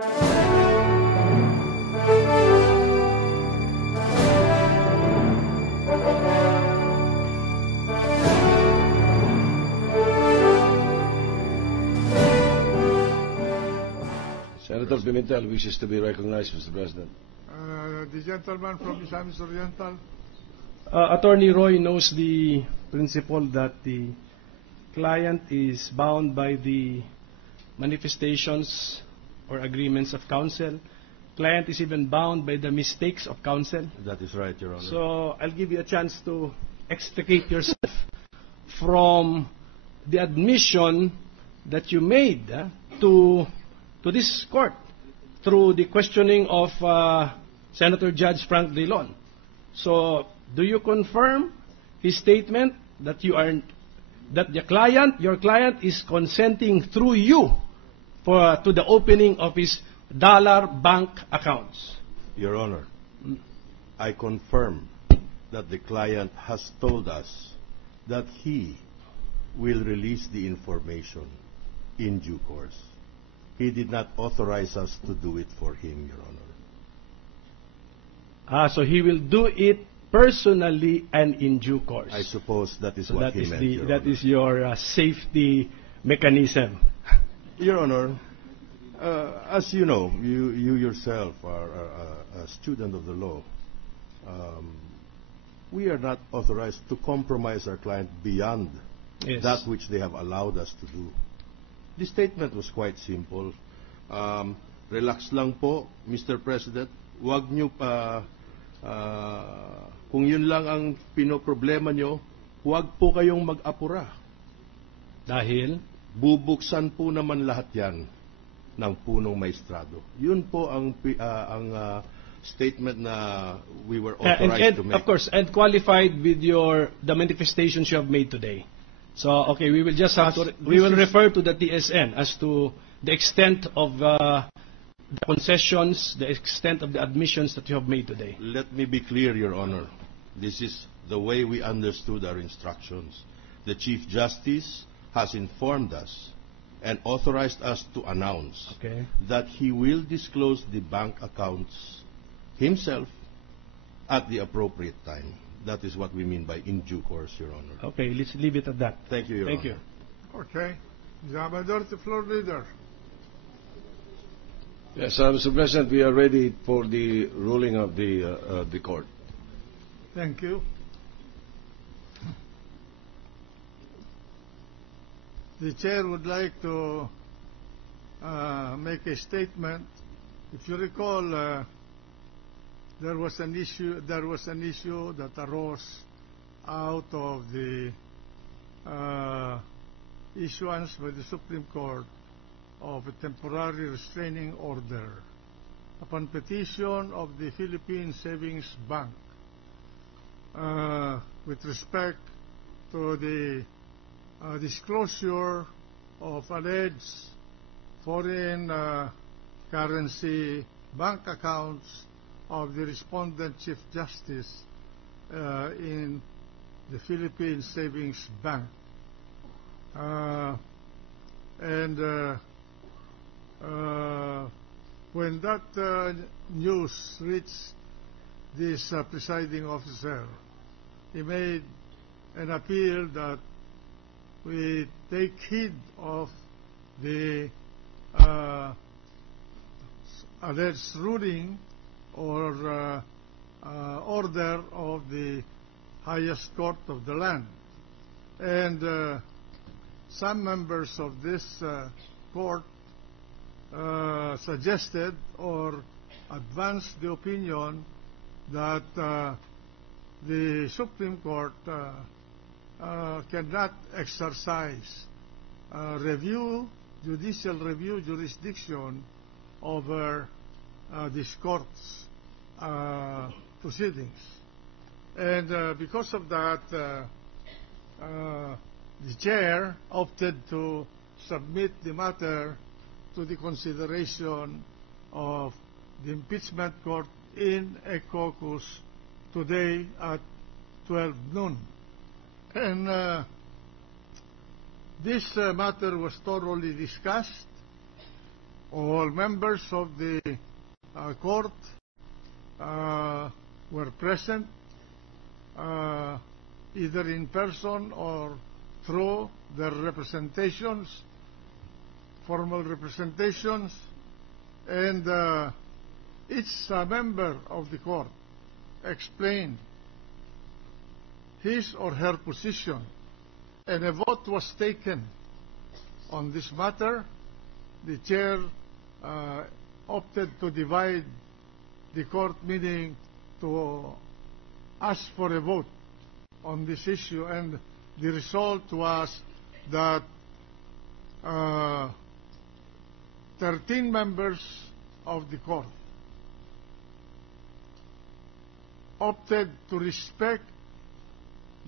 Senator Pimentel wishes to be recognized, Mr. President. The gentleman from Misamis Oriental. Attorney Roy knows the principle that the client is bound by the manifestations or agreements of counsel. Client is even bound by the mistakes of counsel. That is right, Your Honor. So I'll give you a chance to extricate yourself from the admission that you made to this court through the questioning of Senator Judge Frank Dillon. So, do you confirm his statement that your client is consenting through you to the opening of his dollar bank accounts? Your Honor, I confirm that the client has told us that he will release the information in due course. He did not authorize us to do it for him, Your Honor. So he will do it personally and in due course. I suppose that is what he meant, Your That Honor. is your safety mechanism. Your Honor, as you know, you yourself are a student of the law. We are not authorized to compromise our client beyond that which they have allowed us to do. The statement was quite simple. Relax lang po, Mr. President. Huwag nyo kung yun lang ang pinoproblema nyo, huwag po kayong mag-apura. Dahil? Bubuksan po naman lahat yan ng punong maestrado. Yun po ang statement na we were authorized to make. Of course, and qualified with the manifestations you have made today. So, okay, we will just have we will refer to the TSN as to the extent of the concessions, the extent of the admissions that you have made today. Let me be clear, Your Honor. This is the way we understood our instructions. The Chief Justice has informed us and authorized us to announce that he will disclose the bank accounts himself at the appropriate time. That is what we mean by in due course, Your Honor. Okay, let's leave it at that. Thank you, Your Honor. Thank you. Okay. The Majority Floor Leader. Yes, Mr. President, we are ready for the ruling of the court. Thank you. The Chair would like to make a statement. If you recall, there was an issue that arose out of the issuance by the Supreme Court of a temporary restraining order upon petition of the Philippine Savings Bank with respect to the disclosure of alleged foreign currency bank accounts of the respondent Chief Justice in the Philippine Savings Bank. When that news reached this presiding officer, he made an appeal that we take heed of the alleged ruling or order of the highest court of the land. And some members of this court suggested or advanced the opinion that the Supreme Court cannot exercise judicial review jurisdiction over this court's proceedings. And because of that, the chair opted to submit the matter to the consideration of the impeachment court in a caucus today at 12 noon. And this matter was thoroughly discussed, All members of the court were present, either in person or through their representations, formal representations, and each member of the court explained his or her position, and a vote was taken on this matter. The chair opted to divide the court meeting to ask for a vote on this issue, and the result was that 13 members of the court opted to respect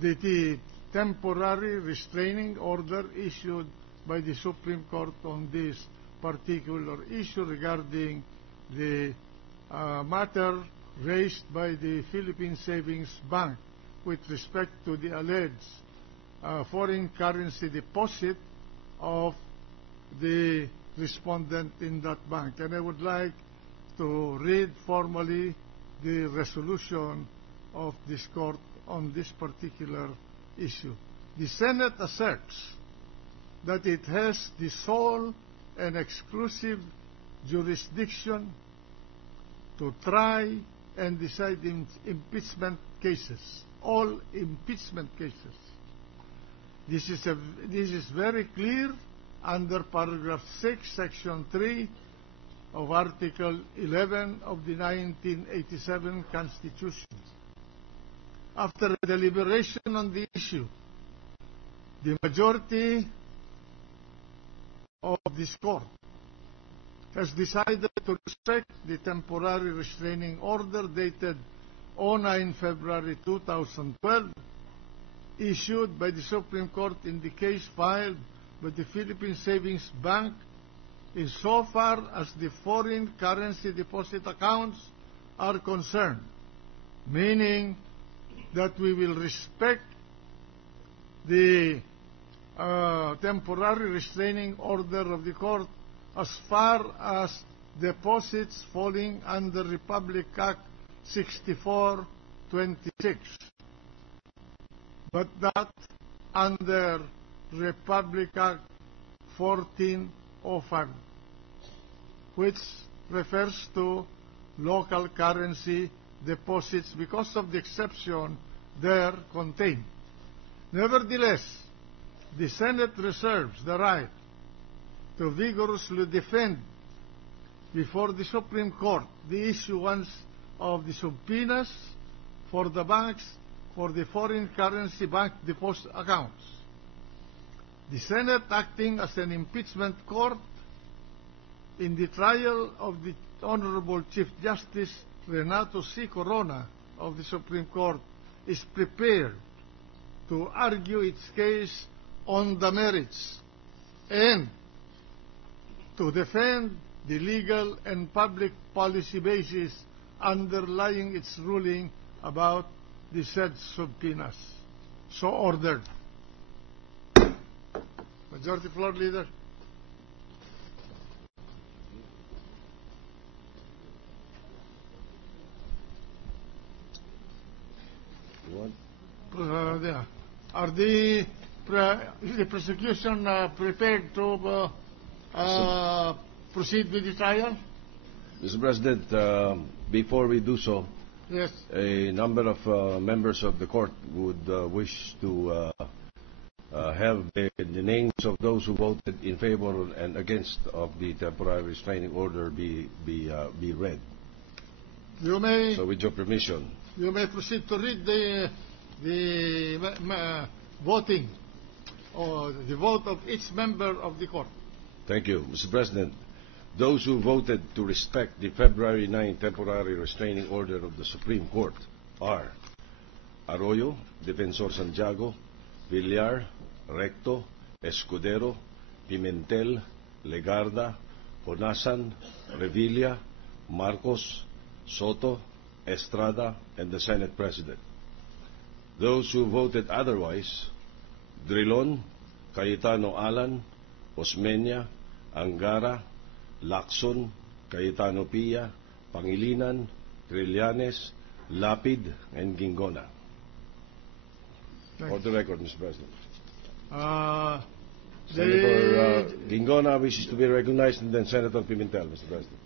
the temporary restraining order issued by the Supreme Court on this particular issue regarding the matter raised by the Philippine Savings Bank with respect to the alleged foreign currency deposit of the respondent in that bank. And I would like to read formally the resolution of this court on this particular issue. The Senate asserts that it has the sole and exclusive jurisdiction to try and decide impeachment cases, all impeachment cases. This is very clear under paragraph 6, section 3 of Article 11 of the 1987 Constitution. After a deliberation on the issue, the majority of this court has decided to respect the temporary restraining order dated 09 February 2012 issued by the Supreme Court in the case filed by the Philippine Savings Bank insofar as the foreign currency deposit accounts are concerned, meaning that we will respect the temporary restraining order of the court as far as deposits falling under Republic Act 6426, but not under Republic Act 1405, which refers to local currency deposits because of the exception there contained. Nevertheless, the Senate reserves the right to vigorously defend before the Supreme Court the issuance of the subpoenas for the banks for the foreign currency bank deposit accounts. The Senate, acting as an impeachment court in the trial of the Honorable Chief Justice Renato C. Corona of the Supreme Court, is prepared to argue its case on the merits and to defend the legal and public policy basis underlying its ruling about the said subpoenas. So ordered. Majority Floor Leader. Are the prosecution prepared to proceed with the trial? Mr. President, before we do so, yes, a number of members of the court would wish to have the names of those who voted in favor and against of the temporary restraining order be read. You may. So, with your permission, you may proceed to read the voting or the vote of each member of the court. Thank you, Mr. President. Those who voted to respect the February 9 temporary restraining order of the Supreme Court are Arroyo, Defensor Santiago, Villar, Recto, Escudero, Pimentel, Legarda, Honasan, Revilla, Marcos, Soto, Estrada, and the Senate President. Those who voted otherwise, Drilon, Cayetano Alan, Osmeña, Angara, Lacson, Cayetano Pia, Pangilinan, Trillanes, Lapid, and Gingona. For the record, Mr. President. Senator Gingona wishes to be recognized, and then Senator Pimentel, Mr. President.